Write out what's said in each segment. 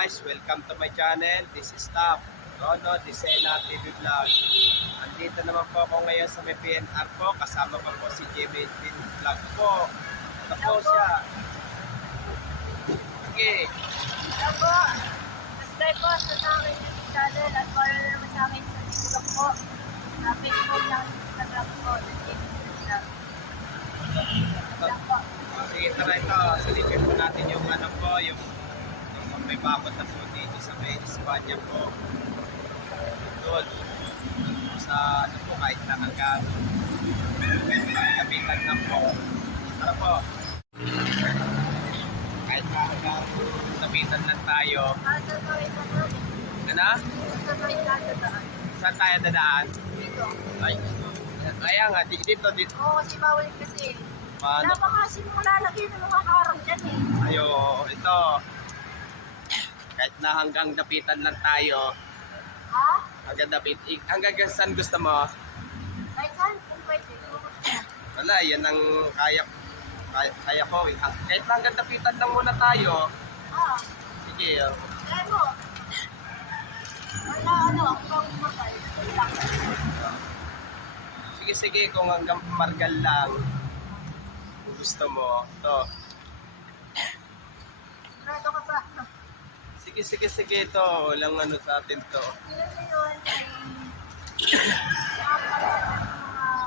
guys, welcome to my channel. This is Tap, Rono Disena TV Vlog. Andito naman po ako ngayon sa may PNR po. Kasama pa po si Jimmy Vlog po. Ito po siya. Okay. Hello po. Subscribe po sa akin yung channel at follow na naman sa akin sa TikTok po. Sa Facebook lang, Instagram po. Sige, tara ito. Silipin po natin yung ano po, yung may bakot na po dito sa may Espanya po. Doon. Sa ano po, kahit na hanggang kapitan na po. Ano po? Kahit na hanggang kapitan lang tayo. Ano? Saan tayo dadaan? Dito. Ay, kaya nga, dito. Oo, kasi bawal kasi. Ano? Napakasimula lagi ng mga karang dyan eh. Ayo, ito. Kahit na hanggang dapitan lang tayo. Ha? Hanggang saan gusto mo? Kahit saan? Kung pwede. Wala, yan ang kaya ko. Kahit na hanggang dapitan lang muna tayo. Ah. Sige. Alam mo. Wala ako makal. Sige, kung hanggang Margal lang. Kung gusto mo. Ito. Narado ka ba? Sige, ito. Walang ano sa atin to. Ilan na yun ay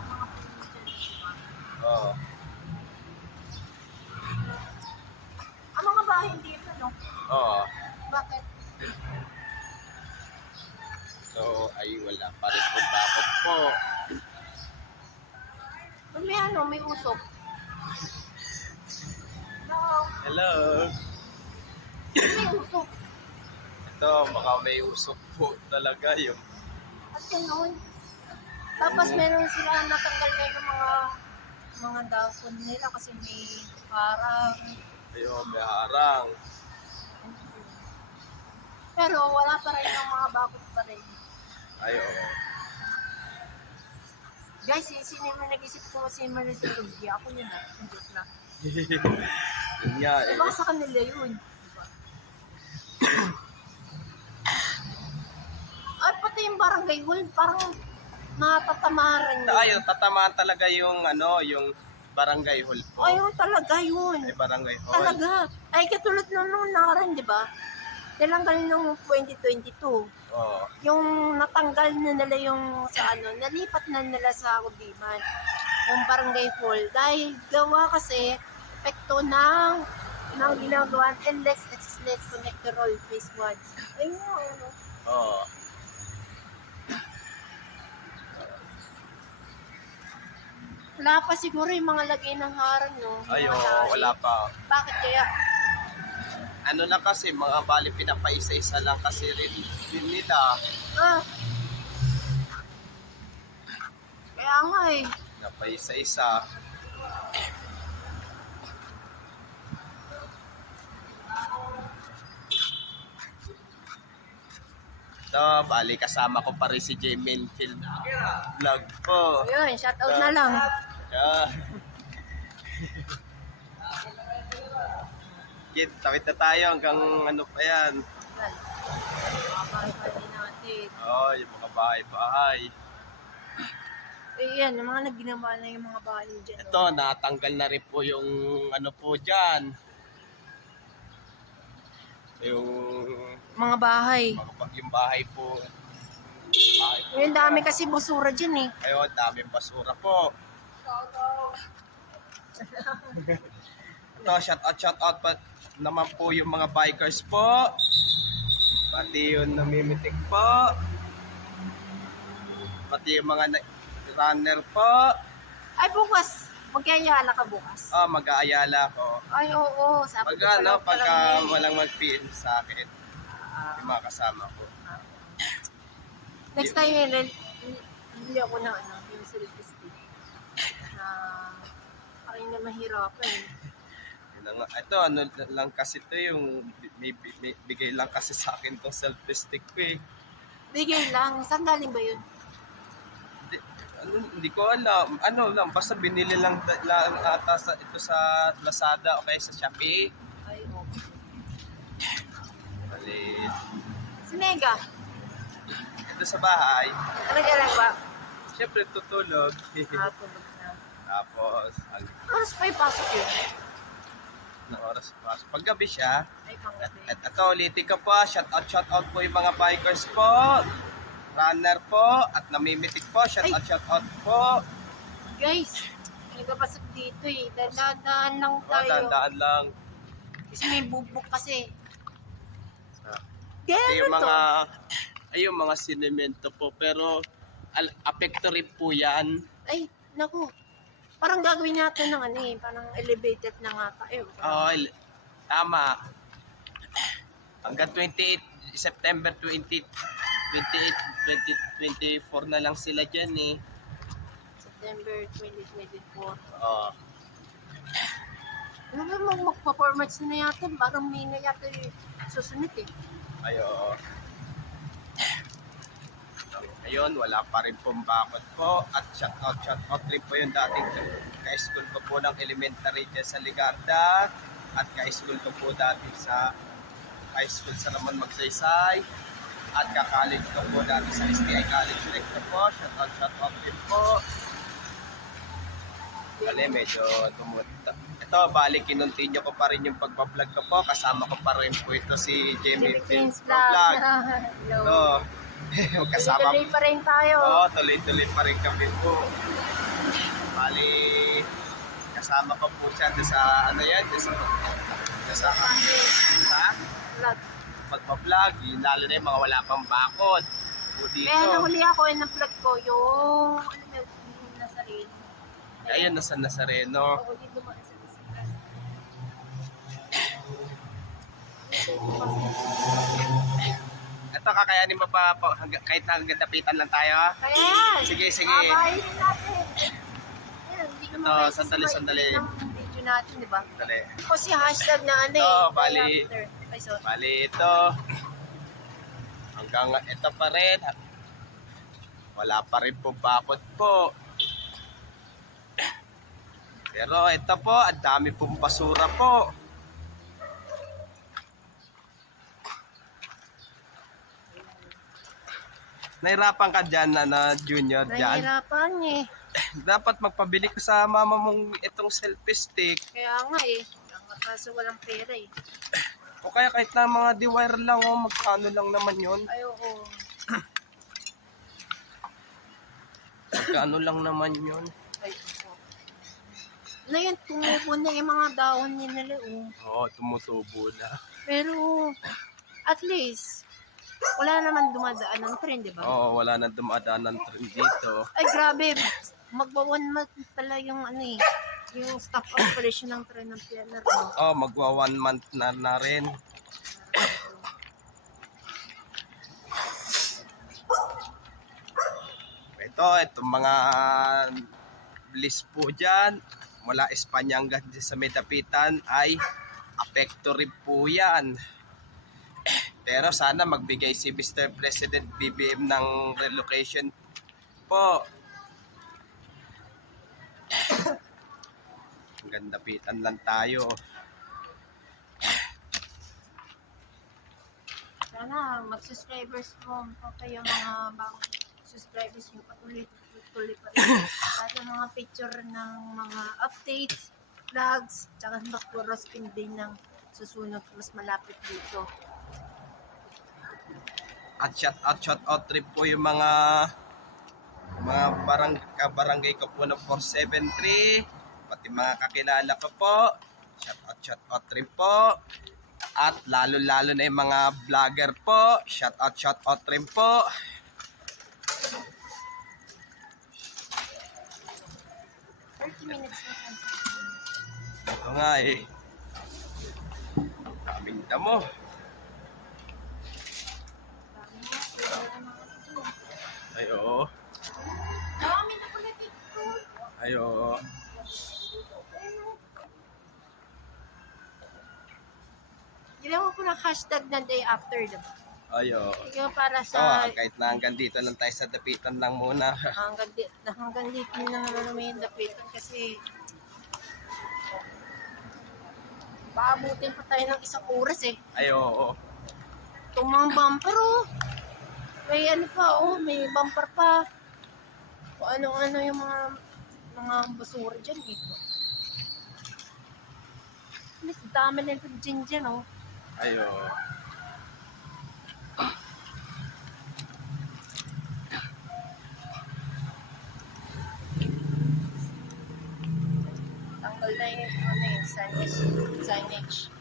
mga producer. Oo. Ang mga bahay dito, no? Oo. Bakit? So, ay wala pa rin po bakot po. May may usok. Hello. May usok. Ito, baka may usok po talaga yung At yun. Tapos meron sila natanggal na yung mga dahon nila kasi may parang. ayun, may harang. Pero wala pa rin yung mga bakot pa rin. Ayun. Guys, sino yung nag-isip ko si Maricel Rubia? Ako yun ah. Ang joke lang. Yun nga eh. Diba sa kanila yun? Diba? At pati yung barangay hall, parang natatamaran yun. Ayun, tatamaan talaga yung ano, yung barangay hall po. Ayun talaga yun. Ay, barangay hall. Talaga. Ay, katulad nung nakaraan, di ba? Tinanggal nung 2022. Oo. Yung natanggal na nila yung sa ano, nalipat na nila sa Ubiman. Yung barangay hall. Dahil gawa kasi, epekto ng ginagawa endless access connector roll phase 1. Ayun nga, ano. Oo. Wala pa siguro yung mga lagay ng harang, no? Ayun, Mga tali. wala pa. Bakit kaya? Ano lang kasi, mga bali pinapaisa-isa lang kasi rin nila. Ah. Kaya nga eh. Pinapaisa-isa. Ito, bali kasama ko pa rin si Jamin Film Vlog po. Ayun, shout out na lang. Yeah. Git, tawid na tayo hanggang ano pa yan. Mga barangay natin. Oo, yung mga bahay-bahay. Eh yan, yung mga nagginawa na yung mga bahay dyan. Ito, natanggal na rin po yung ano po dyan. Yung Mga bahay. yung bahay po. Yung dami kasi busura dyan eh. Ayun, daming basura po. Ito, shout out pa naman po yung mga bikers po. Pati yung namimitik po. Pati yung mga runner po. Ay bukas, magkayala ka bukas. Mag-aayala ko. Ay oo, sabi Pagka, ko pagka walang mag-PM sa akin, yung mga kasama ko. next time hindi ako na yung self-esteem. Na parang na mahirapan eh. Ito, ano lang kasi ito yung bigay lang kasi sa akin tong self-esteem ko eh. Bigay lang, saan galing ba yun? Hindi ko alam. Ano lang, basta binili lang ata ito sa Lazada o kaya sa Shopee. Ay, okay. Bali, Si Mega, ito sa bahay, ano ka ba? siyempre tutulog. Tulog na. Tapos, Oras pa yung pasok yun. na oras pa. Paggabi siya, Ay, panggabi. at ito, ulitin ko po, shout out po yung mga bikers po, runner po, at namimitik po, shout out po. Guys, hindi ka pasok dito eh. Dadaan lang Oh, tayo. dahan-dahan lang. Kasi may bubuk kasi. Ah. Kaya Ito yung ano to? mga, ay yung mga sinemento po, pero apekto rin po yan. Ay, naku. Parang gagawin natin ng ano eh. Parang elevated na nga tayo. Oo, tama. Hanggang 28, September 28, 2024 na lang sila dyan eh. September 2024. Oo. Ano ba mag-performance na yata? Parang may na yata yung susunod eh. Ay, oo. Ngayon, wala pa rin pong bakot po. At shout out rin po yung dating ka-school ko po ng elementary dyan sa Ligarda. At ka-school ko po dati sa high school sa Ramon Magsaysay. At ka-college ko po dati sa STI College Recto po. Shout out rin po. Bali, medyo tumunta. Ito, bali, kinontinue ko pa rin yung pagbablog ko po. Kasama ko pa rin po ito si Jimmy Prince Vlog. Hello. Ito, kasama Tuloy pa rin tayo. Oo, tuloy-tuloy pa rin kami po. Bali, kasama ko po siya doon sa, ano yan, doon sa ha? Vlog. Pagpa-vlog, lalo na yung mga wala pang bakod. Po dito. Kaya nahuli ako ng vlog ko yung ano na yung nasa rin. Ayun, nasa Nazareno. Oo, dito mo sa Disciplas. Ito, kakayanin mo pa po, kahit hanggang dapitan lang tayo. Kaya, Sige. kainin natin. Ayan, hindi ko Ito, makikita sandali. ng video natin, di ba? Dali. Kasi hashtag na ano Ito, eh. bali. After. Ay, sorry. Bali, ito. Hanggang ito pa rin. Wala pa rin po bakod po. Pero ito po, ang dami pong basura po. Nahirapan ka dyan na junior dyan. Nahihirapan eh. Dapat magpabili ka sa mama mong itong selfie stick. Kaya nga eh. Kaya nga kaso walang pera eh. O kaya kahit na mga D-wire lang o magkano lang naman yun. Ay, oo. Magkano lang naman yun. Ay, oo. Na yun, tumubo na yung mga dahon nila oh. Oo, tumutubo na. Pero, at least, wala naman dumadaan ng trend, di ba? Oo, wala na dumadaan ng trend dito. Ay, grabe. Magwa 1 month pala yung ano eh. Yung staff operation ng tren ng PNR. No? Oh, magwa 1 month na rin. Itong mga list po dyan, mula Espanya hanggang sa Metapitan ay apekto rin po yan. Pero sana magbigay si Mr. President BBM ng relocation po. Hanggang Dapitan lang tayo. Sana mag-subscribers mo pa kayo mga bagong subscribers yung patuloy pa rin. At yung mga picture ng mga updates, vlogs, tsaka mag-rospin din ng susunod mas malapit dito. At shout out trip po yung mga barangay ko po ng 473, pati mga kakilala ko po. Shout out trip po. At lalo na yung mga vlogger po. Shout out trip po. Minutes na tayo. Ito nga eh. Kaming damo. Ay oo. Dami na pala dito. Ay oo. Ginawa ko ng hashtag na day after, diba? Ay oo. Ikaw para sa Kahit na hanggang dito lang tayo sa Dapitan lang muna. hanggang dito na naman may dapitan kasi paabutin pa tayo ng 1 oras eh. Ay oo. Itong mga bumper, oh. May ano pa, oh. May bumper pa. Kung ano-ano yung mga basura dyan, eh. Mas dami na ito dyan, oh. Ayo. Tanggal na yung signage.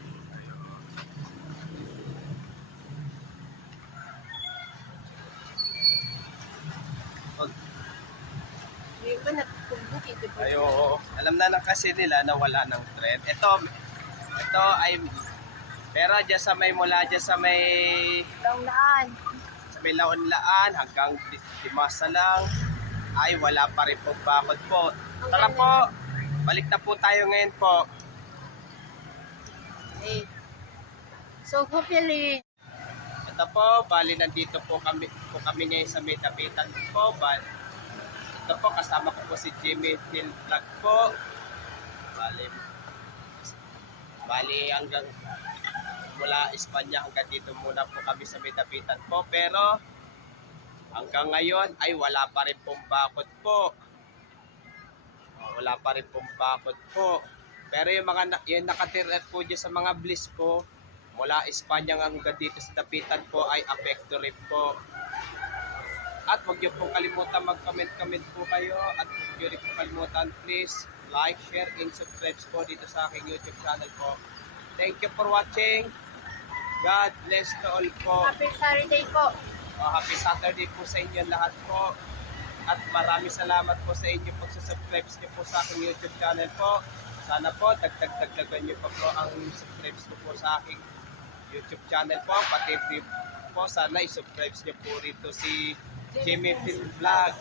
Yung iba natutulog, eh, diba? Ayo. Alam na lang kasi nila na wala ng trend. Ito ay pero dyan sa may mula dyan sa may Laon-Laan hanggang Dimasa lang ay wala pa rin pong bakod po. Tara po, balik na po tayo ngayon po. Okay. So, hopefully, Ito po, bali nandito po kami ngayon sa may tapitan po. Ito po, kasama ko po si Jimmy Phil Vlog po. Bali hanggang mula Espanya hanggang dito muna po kami sa may tapitan po. Pero hanggang ngayon ay wala pa rin pong bakod po. Wala pa rin pong bakod po. Pero yung nakatira po dyan sa mga bliss po, mula Espanya hanggang dito sa tapitan po ay apekto rin po. At huwag niyo pong kalimutan mag-comment po kayo. At huwag niyo rin pong kalimutan, please like, share, and subscribe po dito sa aking YouTube channel po. Thank you for watching. God bless to all po. happy Saturday po. Happy Saturday po sa inyo lahat po. At maraming salamat po sa inyo pag-subscribe niyo po sa aking YouTube channel po. Sana po dagdagan niyo pa po ang subscribe niyo po sa aking YouTube channel po. Pati po sana i-subscribe niyo po rito si Jimmy Phil Vlog.